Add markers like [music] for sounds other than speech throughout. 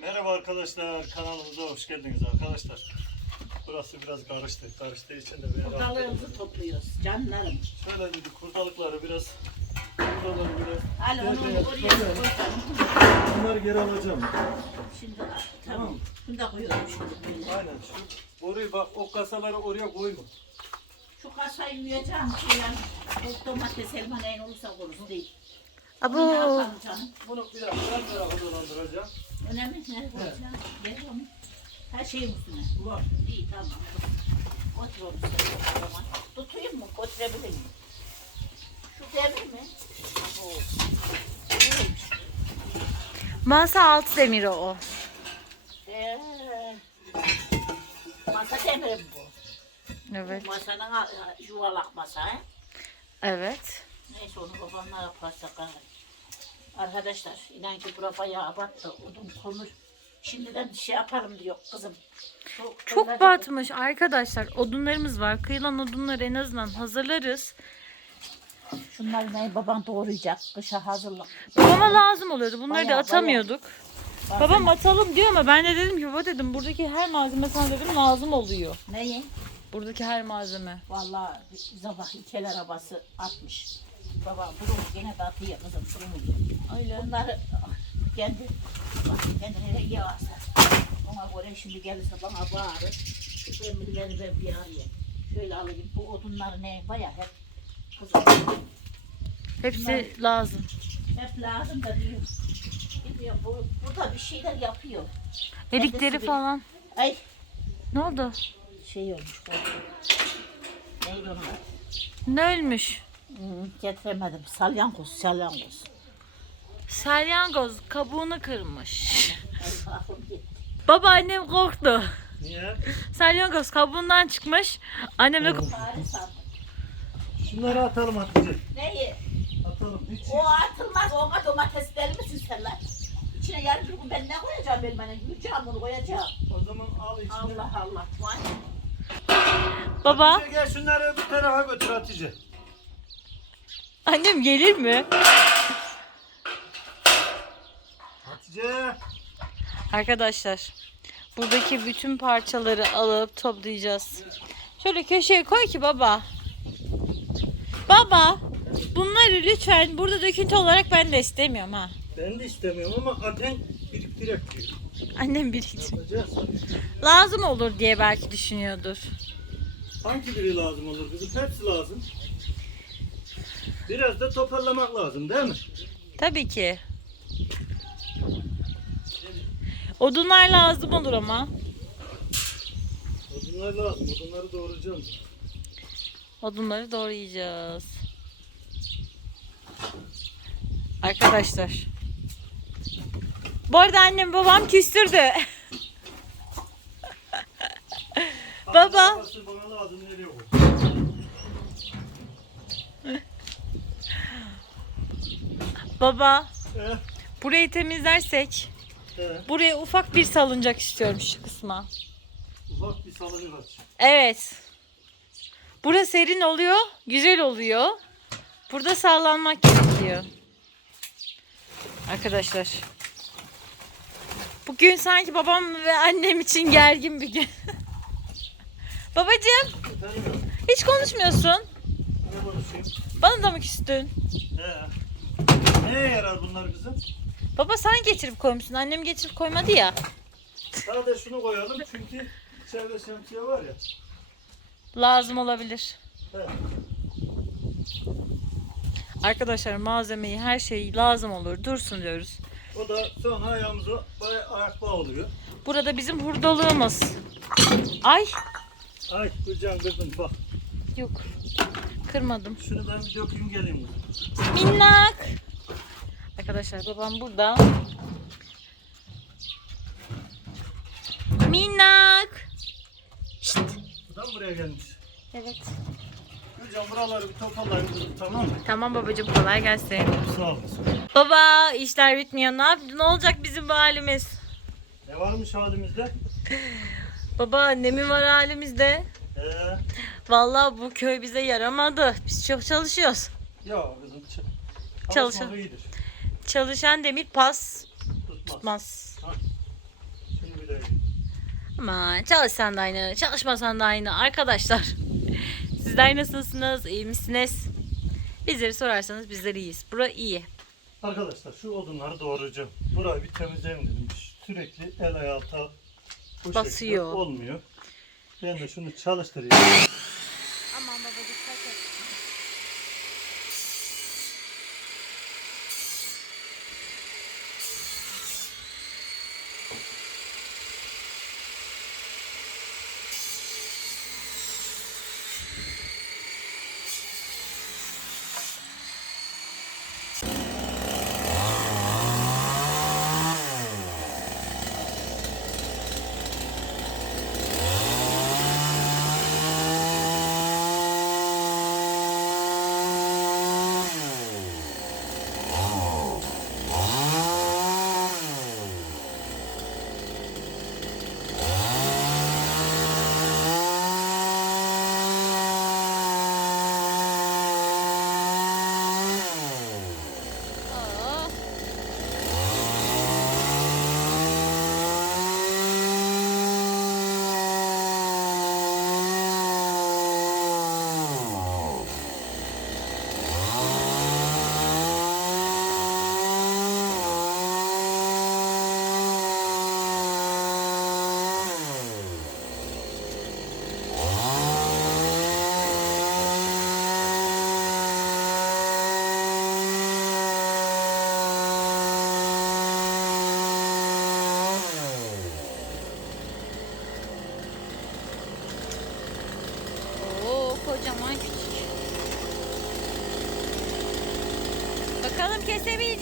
Merhaba arkadaşlar, kanalımıza hoş geldiniz arkadaşlar. Burası biraz karıştı, karıştığı için de biraz... Kurtalığımızı topluyoruz canlarım. Şöyle dedik, kurdalıkları biraz, kurdaları biraz... Hadi onu oraya koyalım. Bunları geri alacağım. Şimdi tamam. Bunu da koyuyorum şimdi böyle. Aynen, şu boruyu bak, o kasaları oraya koyma. Şu kasayı yuyacağım ki yani o domates elma neyin olursa korusun değil. Abo. Bunu biraz ön tarafa dolandıracağım. Önemli ne onu. Her şeyin üstüne. Ulan, İyi tamam. Otur onu sen o zaman. Tutayım mı? Götürebilir miyim? Şu demir mi? Neymiş? Masa altı demiri o. Ee, masa demiri mi bu? Evet. Masanın yuvarlak masa he? Evet. Neyse onu babamla yaparsak ha. Arkadaşlar inan ki bura bayağı battı. Odun konur. Şimdiden şey yapalım diyor kızım. Çok, batmış arkadaşlar. Odunlarımız var. Kıyılan odunları en azından hazırlarız. Şunları ne baban doğrayacak. Kışa hazırlık. Babama lazım oluyordu. Bunları da Bayağı, atamıyorduk. Bazen- Babam atalım diyor ama ben de dedim ki baba dedim buradaki her malzeme sana dedim lazım oluyor. Neyi? Buradaki her malzeme. Vallahi sabah ikel arabası atmış. Babam bunu de atıyor kızım. Bunu Öyle. Bunları kendi kendine alsa. Ona göre şimdi gelirse bana bağırır. Şu demirleri ben bir arayayım. Şöyle alayım. Bu odunlar ne? Baya hep kızım. Hepsi lazım. Hep lazım da diyor. Bilmiyorum bu, burada bir şeyler yapıyor. Erikleri Kendisi falan. Ay Ne oldu? şey olmuş. bu. Neydi onlar? Ne ölmüş? Hmm, getiremedim. Salyangoz, salyangoz. Salyangoz kabuğunu kırmış. Babaannem korktu. niye? Salyangoz kabuğundan çıkmış. Annem de. Şunları atalım Hatice. Neyi? Atalım, hiç. O atılmaz. Ona domates deli misin sen lan? İçine yarın bir gün ben ne koyacağım benim hani? Yiyeceğim bunu koyacağım. O zaman al içine. Allah Allah. Vay. baba Hatice gel şunları bu tarafa götür Hatice. Annem gelir mi? Hatice. Arkadaşlar buradaki bütün parçaları alıp toplayacağız. Şöyle köşeye koy ki baba. Baba bunları lütfen burada döküntü olarak ben de istemiyorum ha. Ben de istemiyorum ama aten biriktirek diyor. Annem biriktir. Lazım olur diye belki düşünüyordur. Hangi biri lazım olur kızım? Hepsi lazım. Biraz da toparlamak lazım değil mi? Tabii ki. Odunlar lazım olur ama. Odunlar lazım. Odunları doğrayacağım. Odunları doğrayacağız. Arkadaşlar. Bu arada annem babam küstürdü. [laughs] Baba. Bana lazım nereye koy? Baba. Eh, Burayı temizlersek eh, buraya ufak bir salıncak istiyorum şu kısma. ufak bir salınır aç. Evet. Burası serin oluyor, güzel oluyor. Burada sağlanmak gerekiyor. Arkadaşlar. Bugün sanki babam ve annem için gergin bir gün. [laughs] Babacığım Efendim hiç konuşmuyorsun. ne konuşayım? Bana da mı küstün? He. Neye yarar bunlar kızım? Baba sen getirip koymuşsun. Annem getirip koymadı ya. Sadece şunu koyalım çünkü içeride şemsiye var ya. Lazım olabilir. He. Arkadaşlar malzemeyi her şey lazım olur. Dursun diyoruz. O da sonra ayağımıza bayağı ayakla oluyor. Burada bizim hurdalığımız. Ay Ay kucağın kızım bak. yok. Kırmadım. Şunu ben bir dökeyim geleyim. Minnak. Arkadaşlar babam burada. Minnak. Şşt. Buradan buraya gelmiş. Evet. Gülcan buraları bir toparlayın tamam mı? Tamam babacığım kolay gelsin. Sağ olasın. Baba işler bitmiyor. Ne yap? Ne olacak bizim bu halimiz? Ne varmış halimizde? [laughs] Baba annemin var halimizde. Ee, Vallahi bu köy bize yaramadı. Biz çok çalışıyoruz. ya kızım ç- Çalışın. çalışmak iyidir. Çalışan demir pas Tutmaz. tutmaz. Ha. Aman çalışsan da aynı, çalışmasan da aynı. Arkadaşlar [laughs] sizler nasılsınız? İyi misiniz? Bizleri sorarsanız bizler iyiyiz. Bura iyi. Arkadaşlar şu odunları doğrayacağım. Burayı bir temizleyelim dedim. Sürekli el ayağı ta bu Basıyor. olmuyor. Ben de şunu çalıştırayım. Aman baba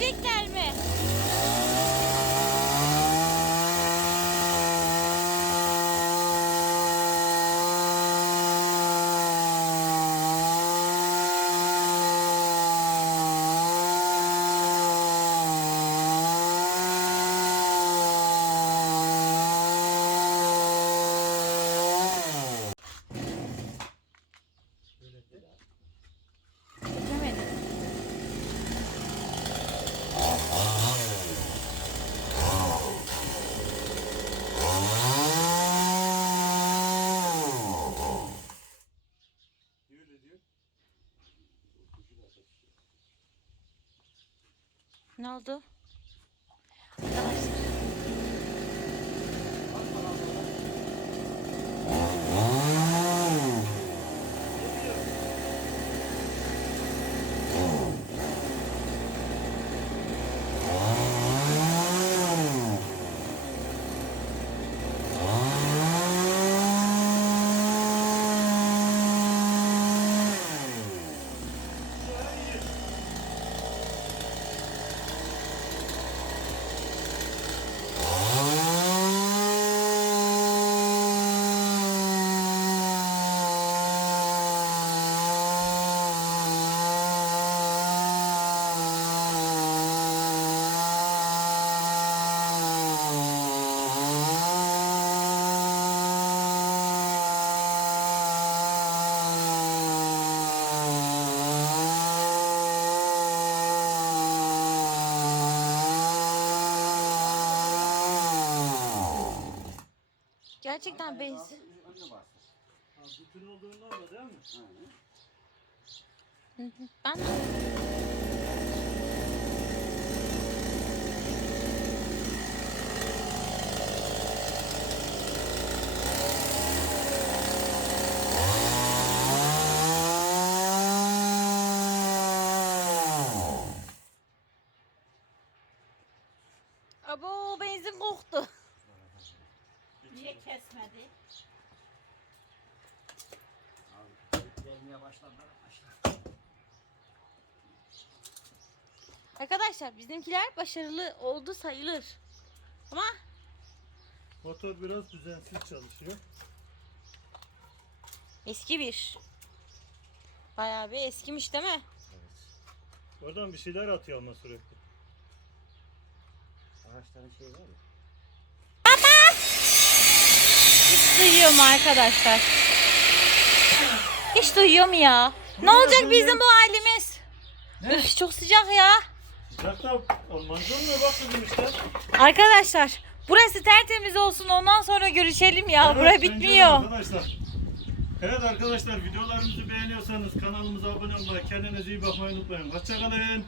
kesebilecekler mi? Kesemedim. Öyle diyor. Ne oldu? Arkadaşlar. Gerçekten benziyor. Bütün olduğundan da değil mi? Hı hı. Ben Abo benzin koktu. Niye kesmedi? Gelmeye başladı. Arkadaşlar bizimkiler başarılı oldu sayılır. Ama Motor biraz düzensiz çalışıyor. eski bir. Bayağı bir eskimiş değil mi? Oradan bir şeyler atıyor ama sürekli. Ağaçların şeyi var ya. Hiç duyuyor mu arkadaşlar? Hiç duyuyor mu ya? Ne olacak bizim bu halimiz? Üf, çok sıcak ya. Sıcakta olmanız olmuyor bak dedim işte. Arkadaşlar Burası tertemiz olsun ondan sonra görüşelim ya. Evet, Bura bence de bitmiyor. Arkadaşlar. Evet arkadaşlar videolarımızı beğeniyorsanız kanalımıza abone olmayı, kendinize iyi bakmayı unutmayın. Hoşçakalın.